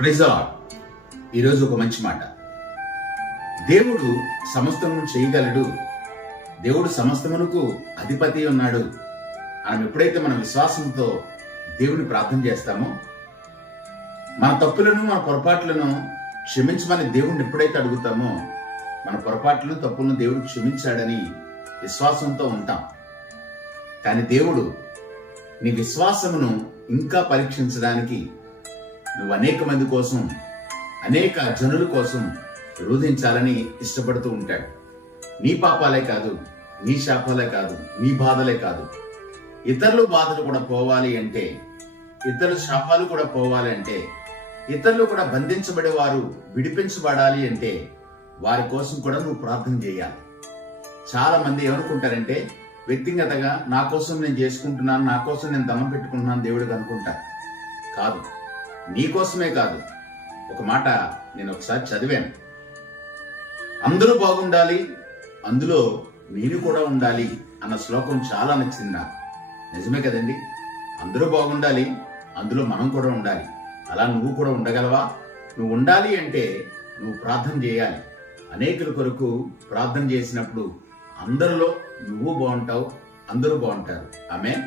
Praise the lord. ఈరోజు ఒక మంచి మాట. దేవుడు సమస్తమును చేయగలడు, దేవుడు సమస్తమునకు అధిపతి ఉన్నాడు మనం ఎప్పుడైతే మన విశ్వాసంతో దేవుని ప్రార్థన చేస్తామో, మన తప్పులను మన పొరపాట్లను క్షమించమని దేవుడిని ఎప్పుడైతే అడుగుతామో, మన పొరపాట్లను తప్పులను దేవుడు క్షమించాడని విశ్వాసంతో ఉంటాం. కానీ దేవుడు నీ విశ్వాసమును ఇంకా పరీక్షించడానికి నువ్వు అనేక మంది కోసం, అనేక జనుల కోసం రోధించాలని ఇష్టపడుతూ ఉంటాడు. నీ పాపాలే కాదు, నీ శాపాలే కాదు, నీ బాధలే కాదు, ఇతరుల బాధలు కూడా పోవాలి అంటే, ఇతరుల శాపాలు కూడా పోవాలి అంటే, ఇతరులు కూడా బంధించబడే వారు విడిపించబడాలి అంటే వారి కోసం కూడా నువ్వు ప్రార్థన చేయాలి. చాలా మంది ఏమనుకుంటారంటే, వ్యక్తిగతంగా నా కోసం నేను చేసుకుంటున్నాను, నా కోసం నేను దండం పెట్టుకుంటున్నాను దేవుడికి అనుకుంటారు. కాదు, నీ కోసమే కాదు. ఒక మాట నేను ఒకసారి చదివాను. అందరూ బాగుండాలి, అందులో నేను కూడా ఉండాలి అన్న శ్లోకం చాలా నచ్చింది నాకు. నిజమే కదండి, అందరూ బాగుండాలి, అందులో మనం కూడా ఉండాలి. అలా నువ్వు కూడా ఉండగలవా? నువ్వు ఉండాలి అంటే నువ్వు ప్రార్థన చేయాలి. అనేకుల కొరకు ప్రార్థన చేసినప్పుడు అందరిలో నువ్వు బాగుంటావు, అందరూ బాగుంటారు. ఆమేన్.